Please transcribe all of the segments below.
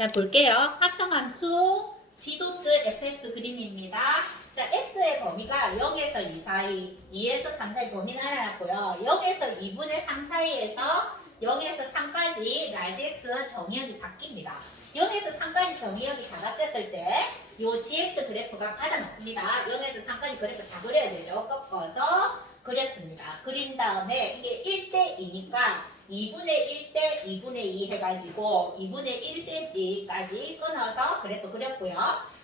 자, 볼게요. 합성함수 지도뜰 fx 그림입니다. 자, x의 범위가 0에서 2 사이, 2에서 3 사이 범위가 나왔고요. 0에서 2분의 3 사이에서 0에서 3까지 라지 x 정의역이 바뀝니다. 0에서 3까지 정의역이 다 바뀌었을 때 요 gx 그래프가 받아 맞습니다. 0에서 3까지 그래프 다 그려야 되죠. 꺾어서 그렸습니다. 그린 다음에 이게 1대2니까 2분의 1대 2분의 2 해가지고 2분의 1cm까지 끊어서 그래프 그렸고요.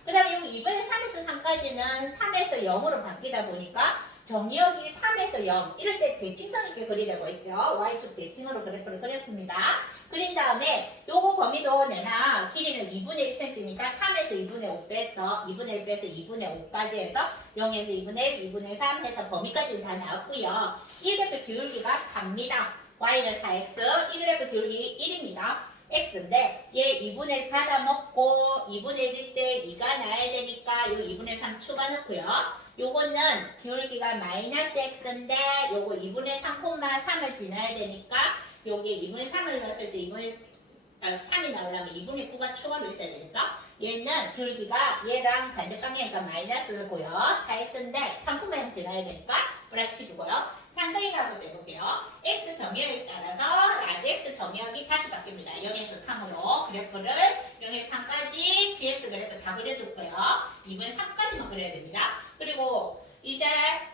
그 다음에 여기 2분의 3에서 3까지는 3에서 0으로 바뀌다 보니까 정의역이 3에서 0 이럴 때 대칭성 있게 그리려고 했죠. Y축 대칭으로 그래프를 그렸습니다. 그린 다음에 요거 범위도 내나 길이는 2분의 1cm니까 3에서 2분의 5 빼서 2분의 1 빼서 2분의 5까지 해서 0에서 2분의 1, 2분의 3 해서 범위까지는 다 나왔고요. 이 그래프 기울기가 4입니다. y는 4x, 이 그래프 기울기 1입니다. x인데 얘 2분의 1 받아먹고 2분의 1일 때 2가 나야 되니까 요 2분의 3 추가 넣고요. 요거는 기울기가 마이너스 x인데 요거 2분의 3,3을 지나야 되니까 요게 2분의 3을 넣었을 때 2분의 3이 나오려면 2분의 9가 추가로 있어야 되겠죠? 얘는 기울기가 얘랑 반대방향이니까 마이너스고요. 4x인데 3,0 지나야 되니까 플러스 10이고요. 산성이라고 해볼게요. x 정의역에 따라서 라지 x 정의역이 다시 바뀝니다. 0에서 3으로 그래프를 0에서 3까지 gx 그래프 다 그려줬고요. 2분의 3까지만 그려야 됩니다. 그리고 이제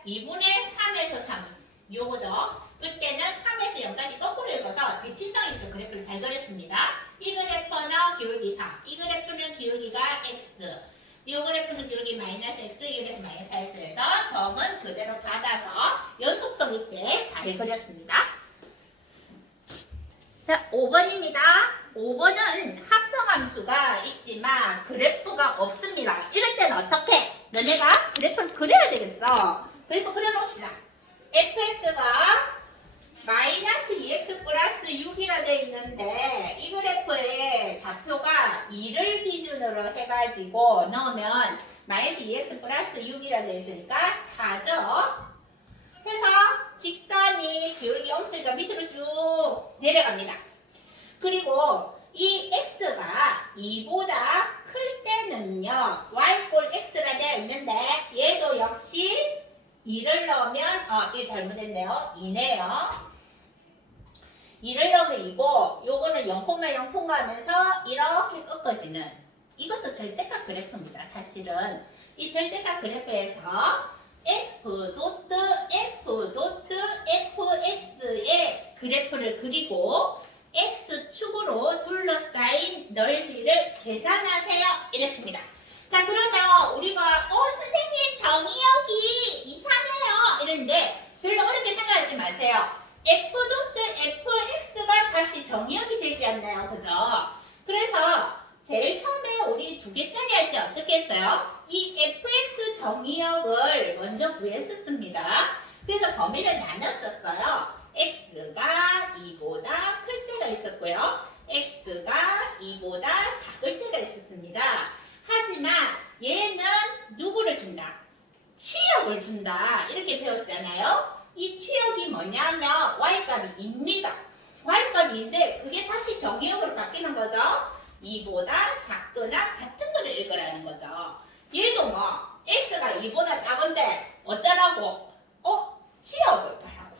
2분의 3에서 3 요거죠. 그때는 3에서 0까지 거꾸로 읽어서 대칭성 있게 그래프를 잘 그렸습니다. 이 그래프는 기울기 4, 이 그래프는 기울기가 x, 이 그래프는 기울기 마이너스 x, 이 그래프 마이너스 4x에서 점은 그대로 받아서 연속성 있게 잘 그렸습니다. 자, 5번입니다. 5번은 합성함수가 있지만 그래프가 없습니다. 이럴 때는 어떻게? 너네가 그래프를 그려야 되겠죠? 그래프 그려놓읍시다. fx가 마이너스 2x 플러스 6이라 되어 있는데 이 그래프의 좌표가 2를 기준으로 해가지고 넣으면 마이너스 2x 플러스 6이라 되어 있으니까 4죠. 해서 직선이 기울기 없으니까 밑으로 쭉 내려갑니다. 그리고 이 x가 2보다 클 때는요 y x라 되어 있는데 얘도 역시 2를 넣으면 이게 잘못했네요. 2네요. 2를 넣으면 2고 요거는 0,0 통과하면서 이렇게 꺾어지는 이것도 절대값 그래프입니다. 사실은 이 절대값 그래프에서 f 도트 fx의 그래프를 그리고 x축으로 둘러싸인 넓이를 계산하세요. 이랬습니다. 자, 그러면 우리가 선생님 정의역이 이상해요 이랬는데 별로 어렵게 생각하지 마세요. f 도트 fx가 다시 정의역이 되지 않나요? 그죠? 그래서 제일 처음에 우리 2개짜리 할 때 어떻게 했어요? 이 fx 정의역을 먼저 구했었습니다. 그래서 범위를 나눴었어요. x가 2보다 클 때가 있었고요. x가 2보다 작을 때가 있었습니다. 하지만 얘는 누구를 준다? 치역을 준다. 이렇게 배웠잖아요. 이 치역이 뭐냐면 y값이 2입니다. y값인데 그게 다시 정의역으로 바뀌는 거죠. 2보다 작거나 같은 거를 읽으라는 거죠. 얘도 뭐 x가 2보다 작은데 어쩌라고? 치역을 봐라고.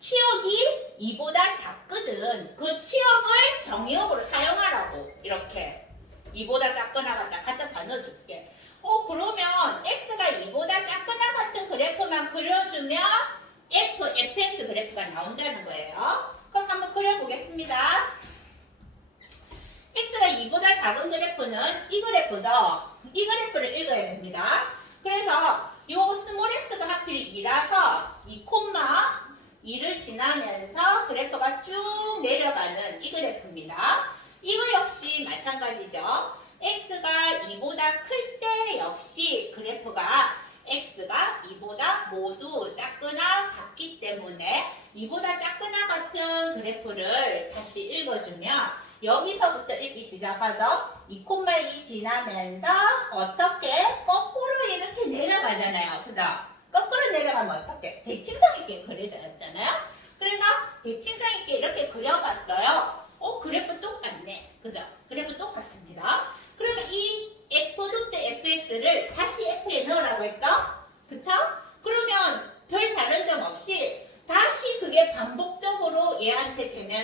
치역이 2보다 작거든. 그 치역을 정의역으로 사용하라고. 이렇게 2보다 작거나 같다. 갖다 다 넣어줄게. 그러면 x가 2보다 작거나 같은 그래프만 그려주면 fx 그래프가 나온다는 거예요. 그럼 한번 그려보겠습니다. x가 2보다 작은 그래프는 이 그래프죠. 이 그래프를 읽어야 됩니다. 그래서 요 스몰 x가 하필 2라서 2,2를 지나면서 그래프가 쭉 내려가는 이 그래프입니다. 이거 역시 마찬가지죠. x가 2보다 클 때 역시 그래프가 x가 2보다 모두 작거나 같기 때문에 2보다 작거나 같은 그래프를 다시 읽어주면 여기서부터 읽기 시작하죠. 2,2 지나면서 어떻게 거꾸로 이렇게 내려가잖아요. 그죠? 거꾸로 내려가면 어떻게? 대칭성 있게 그려졌잖아요. 그래서 대칭성 있게 이렇게 그려봤어요. 그래프 똑같네. 그죠? 그래프 똑같습니다.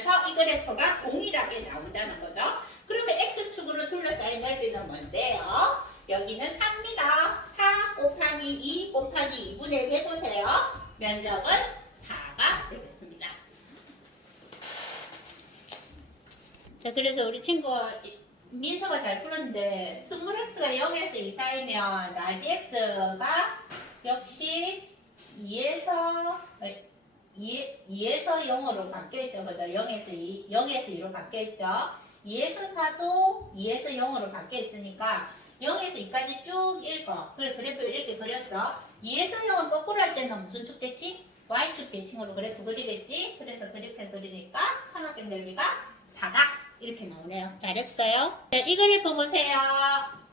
그러면서 이 그래프가 동일하게 나온다는 거죠. 그러면 x축으로 둘러싸인 넓이는 뭔데요? 여기는 4입니다. 4 곱하기 2 곱하기 2분의 1 해보세요. 면적은 4가 되겠습니다. 자, 그래서 우리 친구 민서가 잘 풀었는데 스몰 x가 0에서 2 사이면 라지 x가 역시 2에서 0으로 바뀌어있죠. 그죠? 0에서 2로 바뀌어있죠. 2에서 4도 2에서 0으로 바뀌어있으니까 0에서 2까지 쭉 읽어. 그래, 그래프 이렇게 그렸어. 2에서 0은 거꾸로 할 때는 무슨 축 대칭? Y축 대칭으로 그래프 그리겠지? 그래서 그렇게 그리니까 삼각형 넓이가 4다. 이렇게 나오네요. 잘했어요. 자, 이 그래프 보세요.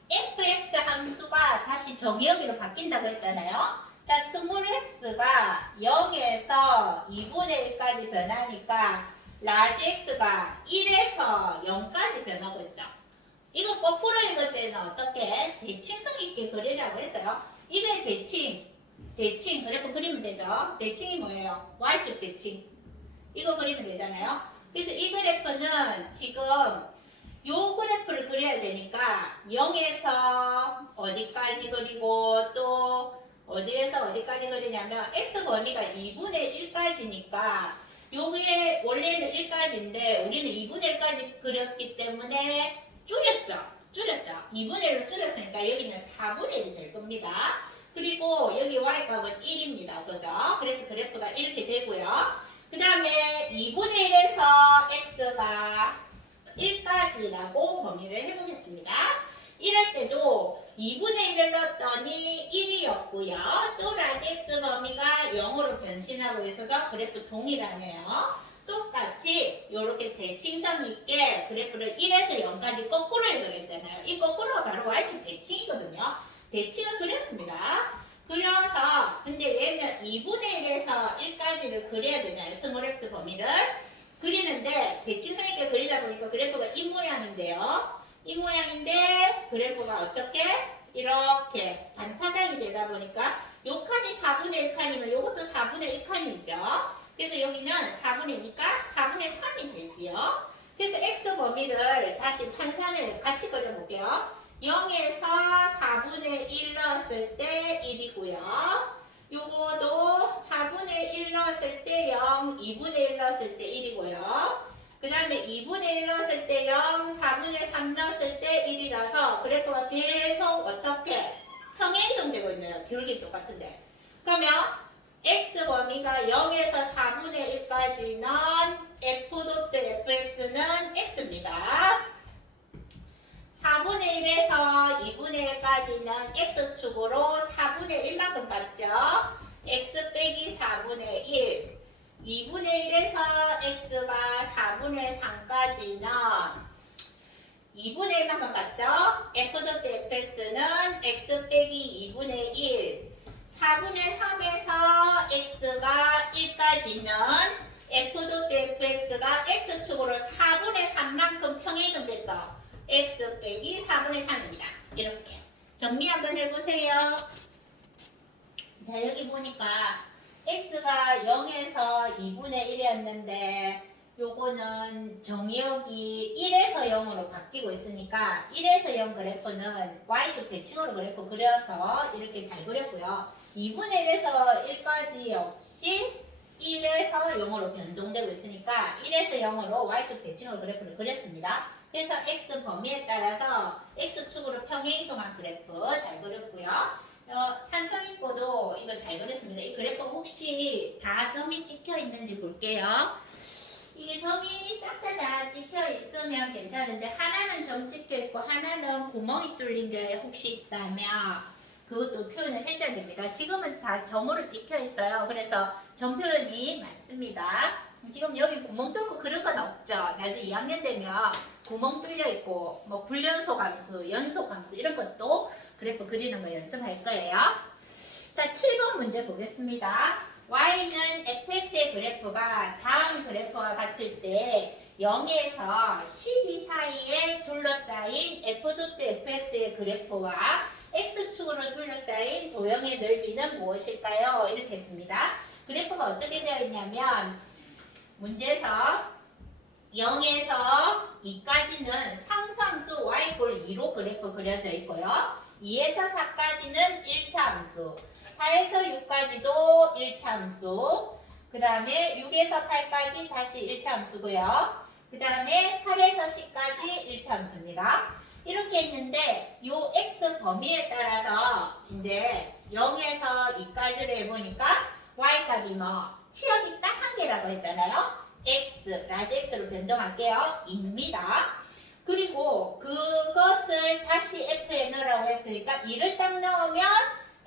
fx 함수가 다시 정의역으로 바뀐다고 했잖아요. 자, 스몰 x가 0에서 2분의 1까지 변하니까 라지 x가 1에서 0까지 변하고 있죠. 이거 거꾸로 읽을 때는 어떻게? 대칭성 있게 그리라고 했어요. 이게 대칭 그래프 그리면 되죠. 대칭이 뭐예요? Y축 대칭. 이거 그리면 되잖아요. 그래서 이 그래프는 지금 요 그래프를 그려야 되니까 0에서 어디까지 그리고 또 어디에서 어디까지 그리냐면 x 범위가 2분의 1까지니까 요게 원래는 1까지인데 우리는 2분의 1까지 그렸기 때문에 줄였죠. 2분의 1로 줄였으니까 여기는 4분의 1이 될 겁니다. 그리고 여기 y값은 1입니다. 그죠? 그래서 그래프가 이렇게 되고요. 그 다음에 2분의 1에서 x가 1까지라고 범위를 해보겠습니다. 이럴 때도 2분의 1을 넣었더니 1이었고요. 또 라지 x 범위가 0으로 변신하고 있어서 그래프 동일하네요. 똑같이 이렇게 대칭성 있게 그래프를 1에서 0까지 거꾸로 읽으랬잖아요. 이 거꾸로가 바로 y축 대칭이거든요. 대칭을 그렸습니다. 그려서 근데 얘는 2분의 1에서 1까지를 그려야 되잖아요. 스몰 x 범위를 그리는데 대칭성 있게 그리다 보니까 그래프가 이 모양인데요. 이 모양인데 그래프가 어떻게? 이렇게 반타작이 되다 보니까 요 칸이 4분의 1칸이면 요것도 4분의 1칸이죠. 그래서 여기는 4분의 2니까 4분의 3이 되지요. 그래서 x 범위를 다시 판산을 같이 그려볼게요. 0에서 4분의 1 넣었을 때 1이고요. 요거도 4분의 1 넣었을 때 0, 2분의 1 넣었을 때 1이고요. 그 다음에 2분의 1 넣었을 때 0, 4분의 3 넣었을 때 1이라서 그래프가 계속 어떻게 평행이동되고 있네요. 기울기 똑같은데. 그러면 x 범위가 0에서 4분의 1까지는 f.fx는 x입니다. 4분의 1에서 2분의 1까지는 x축으로 4분의 1만큼 갔죠. x 빼기 4분의 1. 2분의 1에서 x가 4분의 3까지는 2분의 1만큼 갔죠. f.fx는 x 빼기 2분의 1. 4분의 3에서 x가 1까지는 f.fx가 x축으로 4분의 3만큼 평행이동됐죠. x 빼기 4분의 3입니다. 이렇게 정리 한번 해보세요. 자, 여기 보니까 x가 0에서 2분의 1이었는데 요거는 정의역이 1에서 0으로 바뀌고 있으니까 1에서 0 그래프는 y축 대칭으로 그래프 그려서 이렇게 잘 그렸고요. 2분의 1에서 1까지 역시 1에서 0으로 변동되고 있으니까 1에서 0으로 y축 대칭으로 그래프를 그렸습니다. 그래서 x 범위에 따라서 x축으로 평행이동한 그래프 잘 그렸고요. 산성인고도 이거 잘 그렸습니다. 이 그래프 혹시 다 점이 찍혀 있는지 볼게요. 이게 점이 싹 다 찍혀 있으면 괜찮은데 하나는 점 찍혀 있고 하나는 구멍이 뚫린 게 혹시 있다면 그것도 표현을 해줘야 됩니다. 지금은 다 점으로 찍혀 있어요. 그래서 점 표현이 맞습니다. 지금 여기 구멍 뚫고 그런 건 없죠. 나중에 2학년 되면 구멍 뚫려 있고 뭐 불연속 함수, 연속 함수 이런 것도 그래프 그리는 거 연습할 거예요. 자, 7번 문제 보겠습니다. y는 fx의 그래프가 다음 그래프와 같을 때 0에서 12 사이에 둘러싸인 f.fx의 그래프와 x축으로 둘러싸인 도형의 넓이는 무엇일까요? 이렇게 했습니다. 그래프가 어떻게 되어 있냐면 문제에서 0에서 2까지는 상수함수 y 꼴 2로 그래프 그려져 있고요. 2에서 4까지는 1차 함수, 4에서 6까지도 1차 함수, 그 다음에 6에서 8까지 다시 1차 함수고요. 그 다음에 8에서 10까지 1차 함수입니다. 이렇게 했는데 요 x 범위에 따라서 이제 0에서 2까지로 해보니까 y 값이 뭐 치역이 딱 한 개라고 했잖아요. x, 라지 x로 변동할게요. 입니다. 그리고 그것을 다시 f에 넣으라고 했으니까 2를 딱 넣으면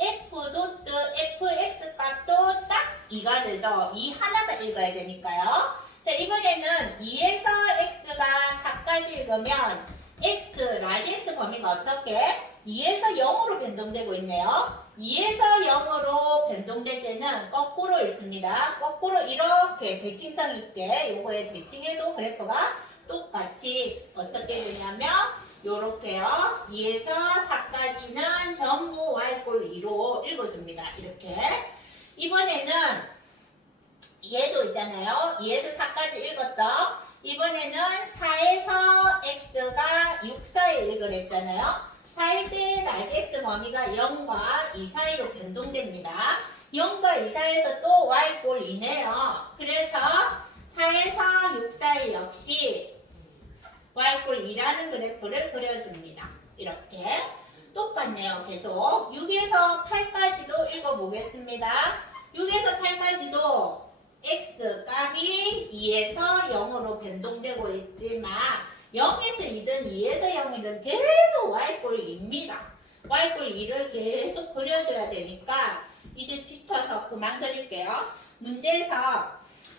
f 도트 fx 값도 딱 2가 되죠. 2 하나만 읽어야 되니까요. 자, 이번에는 2에서 x가 4까지 읽으면 x, 라지 x 범위가 어떻게? 2에서 0으로 변동되고 있네요. 2에서 0으로 변동될 때는 거꾸로 읽습니다. 거꾸로 이렇게 대칭성 있게 요거에 대칭해도 그래프가 똑같이 어떻게 되냐면 요렇게요. 2에서 4까지는 전부 y꼴 2로 읽어줍니다. 이렇게. 이번에는 얘도 있잖아요. 2에서 4까지 읽었죠. 이번에는 4에서 x가 6 사이 읽으랬잖아요. 4일 때 라지 x 범위가 0과 2 사이로 변동됩니다. 0과 2 사이에서 또 y꼴 2네요. 그래서 4에서 6 사이 역시 y꼴 2라는 그래프를 그려줍니다. 이렇게 똑같네요. 계속 6에서 8까지도 읽어보겠습니다. 6에서 8까지도 x 값이 2에서 0으로 변동되고 있지만 0에서 2든 2에서 0이든 계속 y꼴 2입니다. y꼴 2를 계속 그려줘야 되니까 이제 지쳐서 그만 그릴게요. 문제에서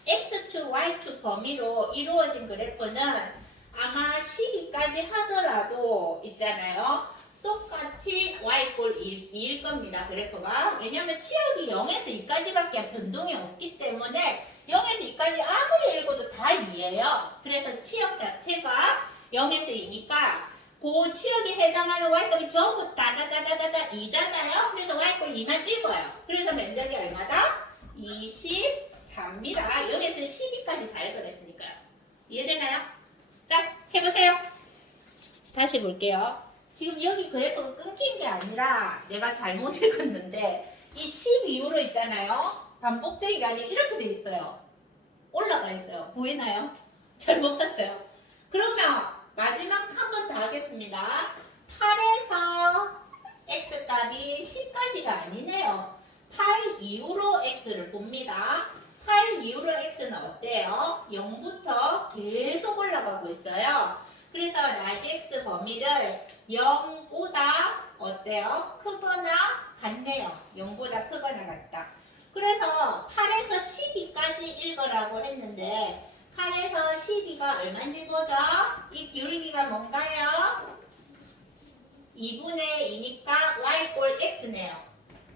x축, y축 범위로 이루어진 그래프는 아마 12까지 하더라도 있잖아요. 똑같이 y꼴 2일 겁니다. 그래프가. 왜냐하면 치역이 0에서 2까지밖에 변동이 없기 때문에 0에서 2까지 아무리 읽어도 다 2예요. 그래서 치역 자체가 0에서 2니까 그 치역에 해당하는 y값이 전부 다다다다다다 2잖아요. 그래서 y꼴 2만 읽어요. 그래서 면적이 얼마다? 24입니다. 0에서 12까지 다 읽어냈으니까요. 이해되나요? 자, 해보세요. 다시 볼게요. 지금 여기 그래프가 끊긴 게 아니라 내가 잘못 읽었는데 이 10 이후로 있잖아요. 반복적인 게 아니라 이렇게 돼 있어요. 올라가 있어요. 보이나요? 잘 못 봤어요. 그러면 마지막 한 번 더 하겠습니다. 8에서 x값이 10까지가 아니네요. 8 이후로 x를 봅니다. 8 이후로 x는 어때요? 0부터 계속 올라가고 있어요. 그래서 라지 x 범위를 0보다 어때요? 크거나 같네요. 0보다 크거나 같다. 그래서 8에서 12까지 읽으라고 했는데 8에서 12가 얼마인지 보죠? 이 기울기가 뭔가요? 2분의 2니까 y꼴 x네요.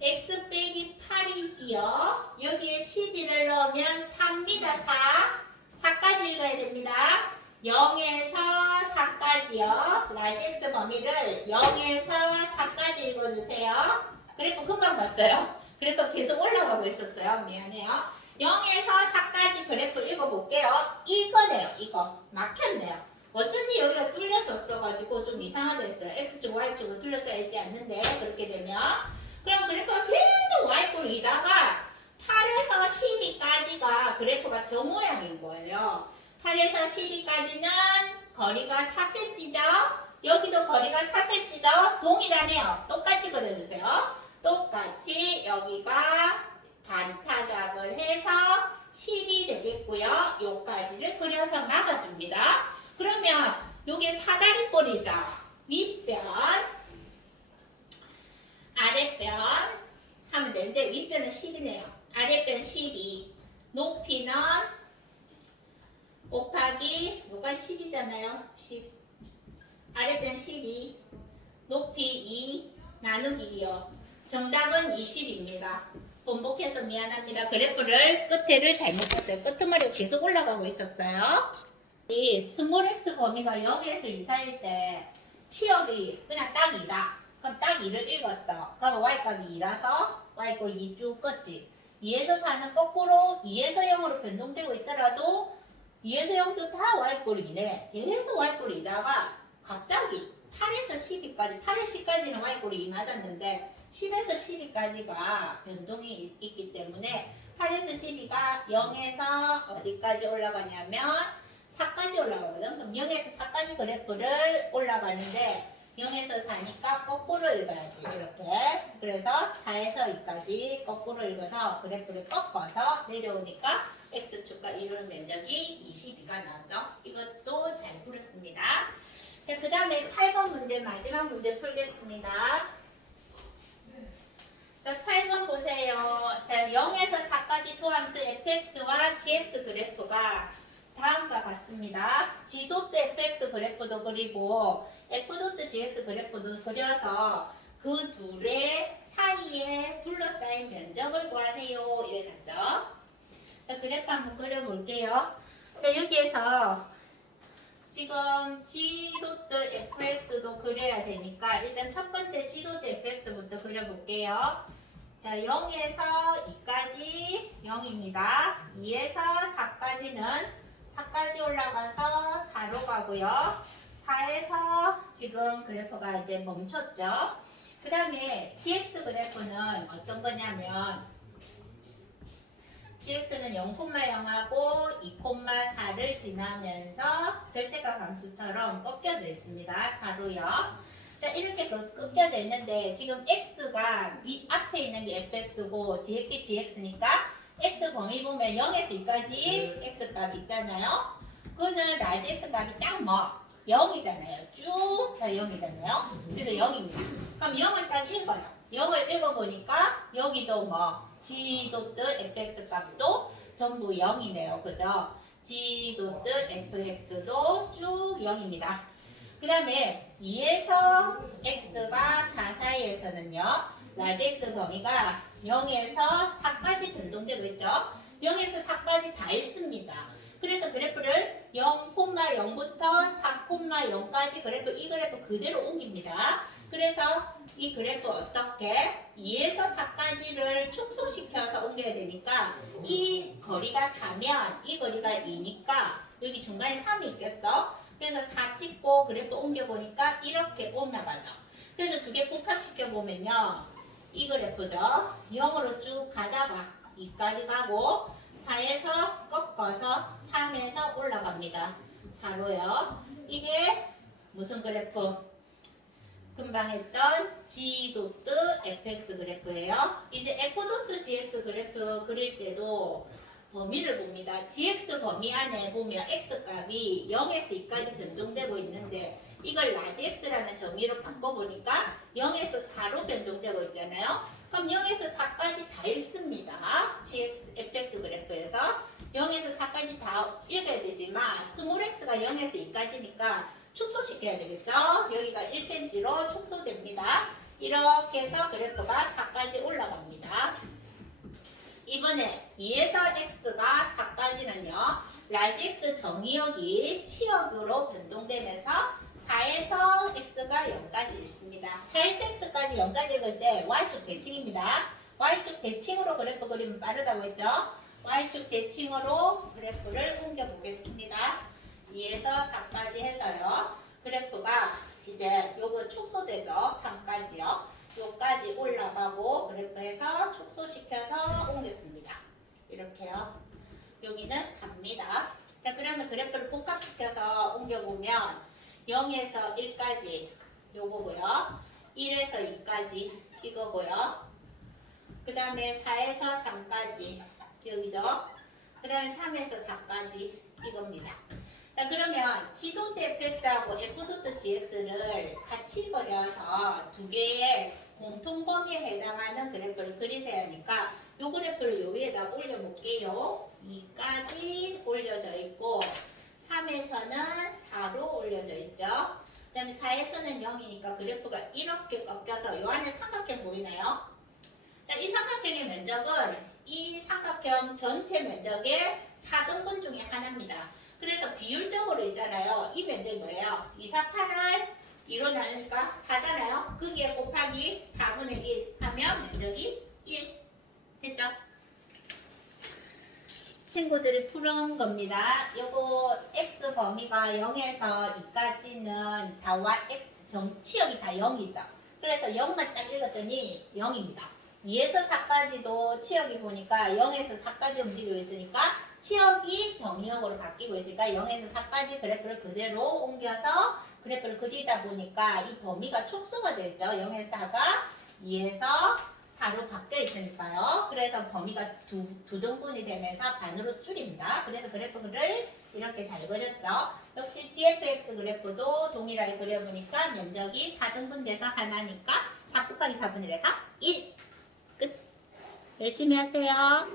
x 빼기 8이지요. 여기에 12를 넣으면 4입니다. 4. 4까지 읽어야 됩니다. 0에서 4까지요. 라지 x 범위를 0에서 4까지 읽어주세요. 그래프 금방 봤어요. 그래프 계속 올라가고 있었어요. 미안해요. 0에서 4까지 그래프 읽어볼게요. 이거네요. 이거. 막혔네요. 어쩐지 여기가 뚫렸었어가지고 좀 이상하다 했어요. x축, y축으로 뚫렸어야 했지 않는데 그렇게 되면 그럼 그래프가 계속 y꼴 이다가 8에서 12까지가 그래프가 저 모양인 거예요. 8에서 12까지는 거리가 4cm죠. 여기도 거리가 4cm죠. 동일하네요. 똑같이 그려주세요. 똑같이 여기가 반타작을 해서 10이 되겠고요. 요까지를 그려서 막아줍니다. 그러면 요게 사다리꼴이죠. 윗변, 아랫변 하면 되는데 윗변은 10이네요. 아랫변 12. 높이는 곱하기 뭐가 10이잖아요. 10. 아랫변 12. 높이 2 나누기 2요. 정답은 20입니다. 번복해서 미안합니다. 그래프를 끝에를 잘못 봤어요. 끄트머리가 계속 올라가고 있었어요. 이 스몰 x 범위가 0에서 2 사이일 때 치역이 그냥 딱 2다. 그럼 딱 2를 읽었어. 그럼 y값이 2라서 y꼴 2 쭉 껐지. 2에서 4는 거꾸로 2에서 0으로 변동되고 있더라도 2에서 0도 다 y꼴 2네. 계속 y꼴 2다가 갑자기 8에서 12까지, 8에서 10까지는 y꼴 2 맞았는데 10에서 12까지가 변동이 있기 때문에 8에서 12가 0에서 어디까지 올라가냐면 4까지 올라가거든. 그럼 0에서 4까지 그래프를 올라가는데 0에서 4니까 거꾸로 읽어야지. 이렇게. 그래서 4에서 2까지 거꾸로 읽어서 그래프를 꺾어서 내려오니까 x축과 이루는 면적이 22가 나왔죠. 이것도 잘 풀었습니다. 자, 그 다음에 8번 문제, 마지막 문제 풀겠습니다. 자, 8번 보세요. 자, 0에서 4까지 두 함수 fx와 gx 그래프가 다음과 같습니다. g도 fx 그래프도 그리고 f.gx 그래프도 그려서 그 둘의 사이에 둘러싸인 면적을 구하세요. 이래놨죠. 자, 그래프 한번 그려볼게요. 자, 여기에서 지금 g.fx도 그려야 되니까 일단 첫 번째 g.fx부터 그려볼게요. 자, 0에서 2까지 0입니다. 2에서 4까지는 4까지 올라가서 4로 가고요. 4에서 지금 그래프가 이제 멈췄죠. 그 다음에 gx 그래프는 어떤 거냐면 gx는 0,0하고 2,4를 지나면서 절대값 함수처럼 꺾여져 있습니다. 4로요. 자, 이렇게 꺾여져 있는데 지금 x가 앞에 있는 게 fx고 뒤에 게 gx니까 x 범위 보면 0에서 2까지 x값 있잖아요. 그거는 라지 x값이 딱 뭐? 0이잖아요. 쭉 다 0이잖아요. 그래서 0입니다. 그럼 0을 딱 읽어요. 0을 읽어보니까 여기도 뭐 g.fx 값도 전부 0이네요. 그죠? g.fx도 쭉 0입니다. 그 다음에 2에서 x가 4 사이에서는요. 라지 x 범위가 0에서 4까지 변동되고 있죠. 0에서 4까지 다 읽습니다. 그래서 그래프를 0,0부터 4,0까지 이 그래프 그대로 옮깁니다. 그래서 이 그래프 어떻게 2에서 4까지를 축소시켜서 옮겨야 되니까 이 거리가 4면 이 거리가 2니까 여기 중간에 3이 있겠죠. 그래서 4 찍고 그래프 옮겨보니까 이렇게 올라가죠. 그래서 두 개 복합시켜보면요. 이 그래프죠. 0으로 쭉 가다가 2까지 가고 4에서 꺾어서 3에서 올라갑니다. 4로요. 이게 무슨 그래프? 금방 했던 g.fx 그래프예요. 이제 f.gx 그래프 그릴 때도 범위를 봅니다. gx 범위 안에 보면 x값이 0에서 2까지 변동되고 있는데 이걸 라지 x라는 정의로 바꿔보니까 0에서 4로 변동되고 있잖아요. 그럼 0에서 4까지 다 읽습니다. fx 그래프에서 0에서 4까지 다 읽어야 되지만 스몰 x가 0에서 2까지니까 축소시켜야 되겠죠? 여기가 1cm로 축소됩니다. 이렇게 해서 그래프가 4까지 올라갑니다. 이번에 2에서 x가 4까지는요. 라지 x 정의역이 치역으로 변동되면서 4에서 x가 0까지 읽습니다. 4에서 x까지 0까지 읽을 때 y축 대칭입니다. y축 대칭으로 그래프 그리면 빠르다고 했죠? y축 대칭으로 그래프를 옮겨 보겠습니다. 2에서 4까지 해서요. 그래프가 이제 요거 축소되죠. 3까지요. 요까지 올라가고 그래프에서 축소시켜서 옮겼습니다. 이렇게요. 여기는 4입니다. 자, 그러면 그래프를 복합시켜서 옮겨보면 0에서 1까지 요거고요. 1에서 2까지 이거고요. 그 다음에 4에서 3까지 여기죠. 그 다음에 3에서 4까지 이겁니다. 자, 그러면 g.fx하고 f.gx를 같이 그려서 두 개의 공통 범위에 해당하는 그래프를 그리셔야 하니까 이 그래프를 요 위에다 올려볼게요. 2까지 올려져 있고 3에서는 4로 올려져 있죠. 그 다음에 4에서는 0이니까 그래프가 이렇게 꺾여서 요 안에 삼각형 보이나요? 자, 이 삼각형의 면적은 이 삼각형 전체 면적의 4등분 중에 하나입니다. 그래서 비율적으로 있잖아요. 이 면적이 뭐예요? 2, 4, 8을 2로 나누니까 4잖아요. 거기에 곱하기 4분의 1 하면 면적이 1. 됐죠? 친구들이 푸는 겁니다. 요거 x 범위가 0에서 2까지는 다 y x 치역이 다 0이죠. 그래서 0만 딱 읽었더니 0입니다. 2에서 4까지도 치역이 보니까 0에서 4까지 움직이고 있으니까 치역이 정의역으로 바뀌고 있으니까 0에서 4까지 그래프를 그대로 옮겨서 그래프를 그리다 보니까 이 범위가 축소가 되죠. 0에서 4가 2에서 4로 바뀌어 있으니까요. 그래서 범위가 두 등분이 되면서 반으로 줄입니다. 그래서 그래프를 이렇게 잘 그렸죠. 역시 GFX 그래프도 동일하게 그려보니까 면적이 4등분 돼서 하나니까 4 곱하기 4분의 1에서 1. 끝. 열심히 하세요.